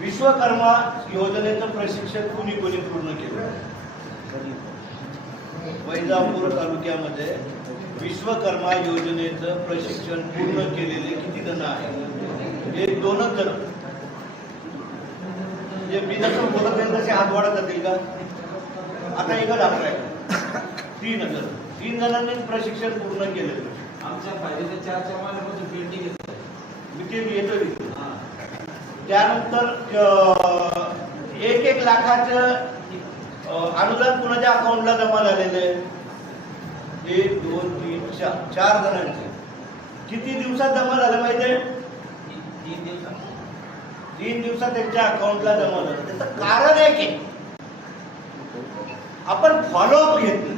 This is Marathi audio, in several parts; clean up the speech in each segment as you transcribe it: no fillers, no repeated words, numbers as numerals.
विश्वकर्मा योजनेचं प्रशिक्षण कोणी पूर्ण केलं? वैजापूर तालुक्यामध्ये विश्वकर्मा योजनेचं प्रशिक्षण पूर्ण केलेले किती जण आहेत? हे 2च जण. जे मी जसं बोलत नाही तसे हात वाढत जातील का? आता एका डॉक्टर आहे, 3 जणांनी प्रशिक्षण पूर्ण केलेलं. आमच्या फायद्याच्या 4 महिन्यापासून पेंटिंग येतं. मी ते येतो. त्यानंतर 1 लाखाचं अनुदान कुणाच्या अकाउंटला जमा झालेलं आहे? 1 2 3 4 जणांचे. किती दिवसात जमा झालं माहितीये? 3 दिवसात. 3 दिवसात त्यांच्या अकाउंटला जमा झालं. त्याचं कारण आहे की आपण फॉलोअप घेत नाही.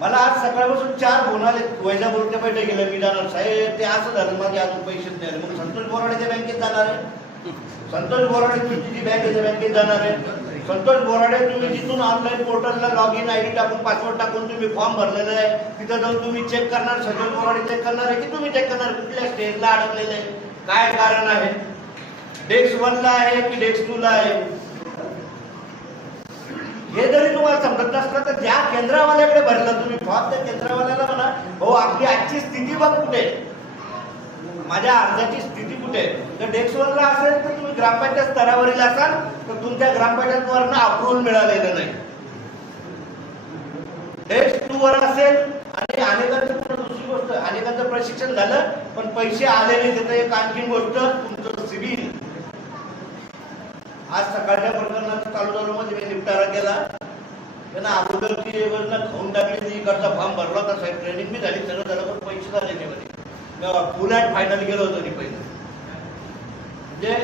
मला आज सकाळपासून 4 फोन आले. वैजापूरच्या बैठकीला मी जाणार साहेब, ते असं झालं माझे अजून पैसेच नाही आले. मग संतोष बोराडेच्या बँकेत जाणार आहे. संतोष बोराडे तुमची बँकेच्या बँकेत जाणार आहे. संतोष बोराडे तुम्ही जिथून ऑनलाईन पोर्टलला लॉग इन ID टाकून पासवर्ड टाकून तुम्ही फॉर्म भरलेला आहे, तिथं जाऊन तुम्ही चेक करणार. संतोष बोराडे चेक करणार आहे की तुम्ही चेक करणार? कुठल्या स्टेजला अडकलेलं आहे, काय कारण आहे? डेस्क 1 ला आहे की डेस्क 2 ला आहे? हे जरी तुम्हाला समजत नसलं तर ज्या केंद्रवाल्याकडे भरलं तुम्ही फॉर्म, त्या केंद्रवाल्याला म्हणा, हो आपली आजची स्थिती बघ कुठे, माझ्या अर्जाची स्थिती कुठे. तर डेस्क 1 ला असेल तर तुम्ही ग्रामपंचायत स्तरावरील असाल तर तुमच्या ग्रामपंचायतवरनं अप्रूव्हल मिळालेलं नाही. डेस्क 2 वर असेल आणि अनेकांचं दुसरी गोष्ट, अनेकांचं प्रशिक्षण झालं पण पैसे आले नाही. त्याचं एक आणखी गोष्ट, तुमचं सिव्हिल. आज सकाळच्या प्रकरणाचं चालू मध्ये मी निपटारा केला. त्यांना अगोदरची योजना खाऊन टाकली. इकडचा फॉर्म भरला होता साहेब, ट्रेनिंग मी झाली, सगळं झालं पण पैसे झाले नाही मध्ये. पुण्यात फायनल गेलो होतो पहिलं. म्हणजे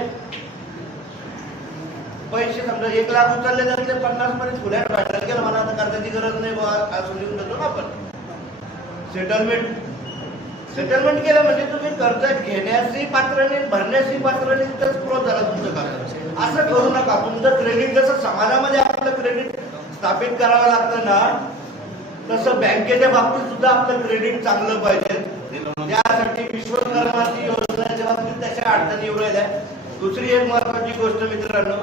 पैसे समजा 1 लाख उचलले त्यातले 50 पर्यंत पुण्यात फायनल केलं. मला आता कर्जाची गरज नाही बाबा, असं लिहून देतो ना आपण. सेटलमेंट केलं म्हणजे तुम्ही कर्ज घेण्यासही पात्र नाही, भरण्यासही पात्र नाही, तर क्लोज झाला तुमचं कर्ज. असं करू नका. तुमचं क्रेडिट जसं समाजामध्ये आपलं क्रेडिट स्थापित करावं लागतं ना, तसं बँकेच्या बाबतीत सुद्धा आपलं क्रेडिट चांगलं पाहिजे. त्यासाठी विश्वकर्माची योजनेच्या बाबतीत त्याच्या अडचणी एवढ्या. दुसरी एक महत्वाची गोष्ट मित्रांनो,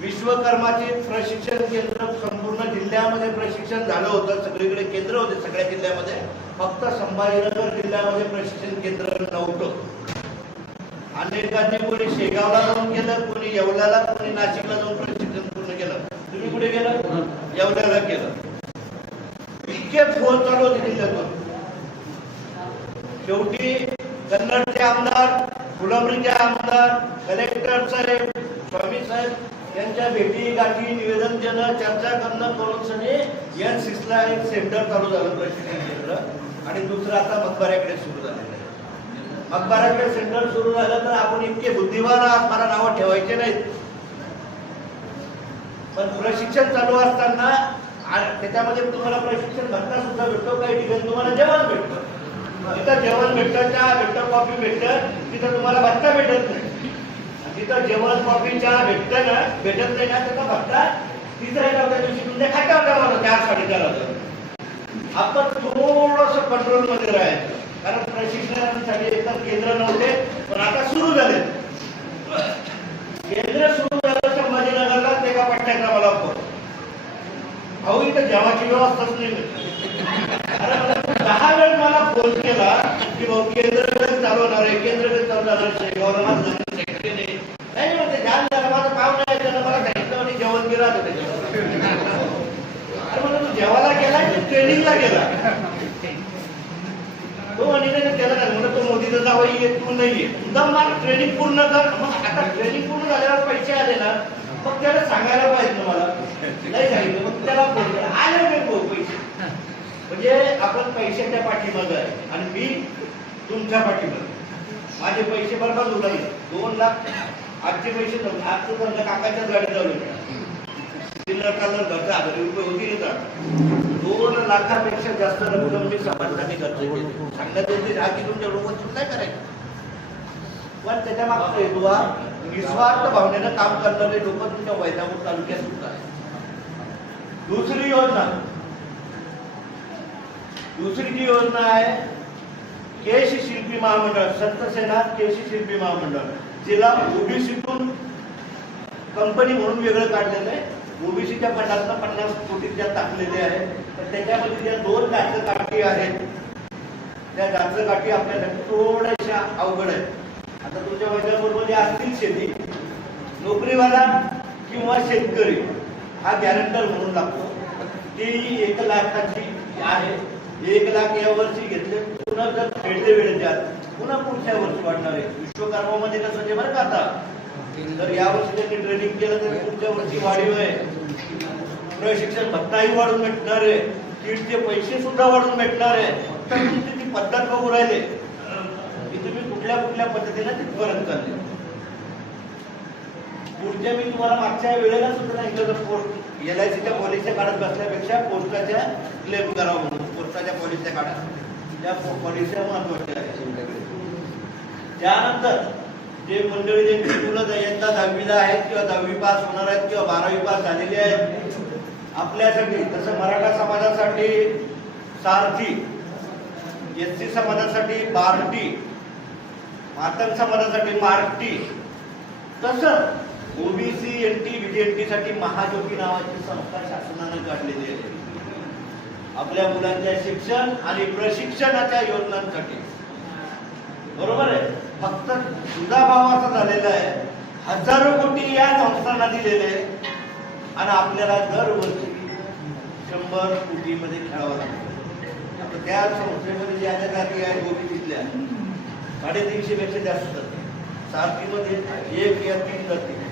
विश्वकर्माचे प्रशिक्षण केंद्र संपूर्ण जिल्ह्यामध्ये प्रशिक्षण झालं होतं. सगळीकडे केंद्र होते सगळ्या जिल्ह्यामध्ये. फक्त संभाजीनगर जिल्ह्यामध्ये प्रशिक्षण केंद्र नव्हतं. अनेकांनी कोणी शेगावला जाऊन केलं, कोणी येवल्याला, कोणी नाशिकला जाऊन प्रशिक्षण पूर्ण केलं. तुम्ही कुठे गेलं? येवल्याला केलं. इतके फोन चालू होते जिल्ह्यातून. शेवटी कन्नडचे आमदार, फुलंब्रीचे आमदार, कलेक्टर साहेब, स्वामी साहेब यांच्या भेटी गाठी, निवेदन देणं, चर्चा करणं करून सनी N6 ला एक सेंटर चालू झालं प्रशिक्षण केंद्र. आणि दुसरं आता मकबऱ्याकडे सुरू झालेलं आहे. मकबऱ्याकडे सेंटर सुरू झालं तर आपण इतके बुद्धिवान आहात, मला नावं ठेवायचे नाहीत, पण प्रशिक्षण चालू असताना त्याच्यामध्ये तुम्हाला प्रशिक्षण भत्ता सुद्धा भेटतो. काही ठिकाणी तुम्हाला जेवण भेटतं. तिथं जेवण भेटतं, चहा भेटतं, कॉफी भेटतं. तिथं तुम्हाला भत्ता भेटत नाही. तिथं जेवण, कॉफी, चहा भेटतं ना, भेटत नाही ना, त्याचा भत्ता तिसऱ्या चौथ्या दिवशी तुमच्या खात्यावर जमा होतो. 4-4.5 आपण थोडस कंट्रोल मध्ये राहायचं. कारण प्रशिक्षणासाठी एकच केंद्र नव्हते, पण आता सुरू झाले. केंद्र सुरू झालं संभाजीनगरला. एका पट्ट्याचा मला फोन, भाऊ इथं जेवाची व्यवस्थाच नाही. कारण 10 वेळ मला फोन केला की भाऊ केंद्र चालू होणार आहे, केंद्र चालू होणार आहे. शेगावला नाही म्हणते, जान झालं माझं काम नाही. त्यानं मला सांगितलं आणि जेवण केलं होतं त्याच्यावर. अरे म्हणून तू जेवायला गेला की ट्रेनिंगला गेला? तो आणि त्याला काय म्हणतो, तो मोदीचा जावई तू नाहीये, तुझा मला ट्रेनिंग पूर्ण कर. मग आता ट्रेनिंग पूर्ण झाल्यावर पैसे आले ना, मग त्याला सांगायला पाहिजे तुम्हाला. नाही सांगितलं मग त्याला फोन केला, आले नाही पैसे. म्हणजे आपण पैशाच्या पाठीमागं आहे आणि मी तुमच्या पाठीमागं. माझे पैसे बरोबर उडाले. 2 लाख आजचे पैसे नव्हते. आजचं कर्ज काकाच्याच गाडी चालू घरचा ₹1,000 होती का? 2 लाखापेक्षा जास्त रक्कम मी समाजासाठी खर्च केली. सांगण्यात येते हा की तुमच्या लोकांचं काय करायचं, पण त्याच्या मागचा हेतू हा निस्वार्थ भावनेनं काम करणारे लोक तुमच्या वैजापूर तालुक्यात सुद्धा आहे. दुसरी जी योजना आहे केशी शिल्पी महामंडळ, संत सेना केशी शिल्पी महामंडळ, जिला ओबीसीतून कंपनी म्हणून वेगळं काढलेलं आहे. ओबीसीच्या फंडातनं 50 कोटी ज्या टाकलेले आहेत, तर त्याच्यामध्ये ज्या 2 जास्त काठी आहेत, त्या जास्त काठी आपल्यासाठी थोड्याशा अवघड आहेत. आता तुमच्या माझ्याबरोबर जे असतील शेती नोकरीवाला किंवा शेतकरी हा गॅरंटर म्हणून लागतो. ती 1 लाखाची आहे. 1 लाख या वर्षी घेतले, पुन्हा जर फेडले वेळेत द्याल पुन्हा पुढच्या वर्षी वाढणार आहे. विश्वकर्मामध्ये कसं ते बरं का आता, जर या वर्षी त्यांनी ट्रेनिंग केलं तर पुढच्या वर्षी वाढीव आहे. प्रशिक्षण भत्ताही वाढून भेटणार आहे, किटचे पैसे सुद्धा वाढून भेटणार आहे. तर तुमची ती पद्धत बघू राहिले की तुम्ही कुठल्या कुठल्या पद्धतीने तिथपर्यंत चालले. पुढच्या मी तुम्हाला मागच्या वेळेला सुद्धा सांगितलं, पोस्ट LICच्या पॉलिसी काढत बसल्यापेक्षा पोस्टाच्या क्लेम करावं म्हणून. पोस्टाच्या पॉलिसी काढा, त्या पॉलिसी महत्वाच्या आहेत. त्यानंतर जे मंडळी ज्यांची मुलं यंदा 10वीला आहेत किंवा 10वी पास होणार आहेत किंवा 12वी पास झालेले आहेत, आपल्यासाठी तसं मराठा समाजासाठी सारथी, SC समाजासाठी बार्टी, मातंग समाजासाठी मार्टी, तसं OBC NT BJT साठी महाज्योती नावाची संस्था शासनाने काढलेली आहे. आपल्या मुलांच्या शिक्षण आणि प्रशिक्षणाच्या योजनांसाठी. बरोबर आहे. फक्त तुझा भाव असा झालेला आहे, हजारो कोटी या संस्थांना दिलेले आणि आपल्याला दरवर्षी 100 कोटीमध्ये खेळावं लागतं. आता त्या संस्थेमध्ये ज्या ज्या जाती आहेत OBCतल्या 350 पेक्षा जास्त, सारथीमध्ये 1 या 3 जाती.